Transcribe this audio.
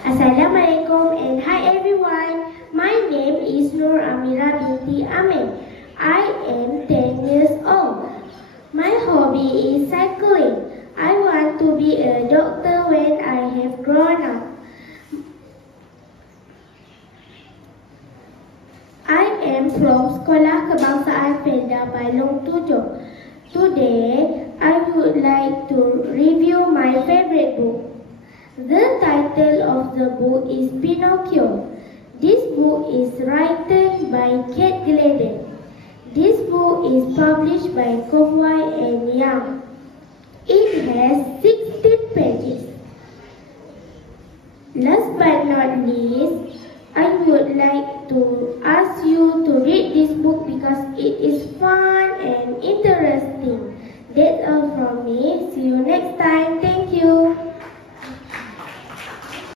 Assalamualaikum and hi everyone. My name is Nur Amira binti Amin. I am 10 years old. My hobby is cycling. I want to be a doctor when I have grown up. I am from Sekolah Kebangsaan Felda Balong 7. Today, I would like to review my favorite book. The title of the book is Pinocchio. This book is written by Kate Glidden. This book is published by Conway and Young. It has 16 pages. Last but not least, I would like to ask you to read this book because it is fun and interesting.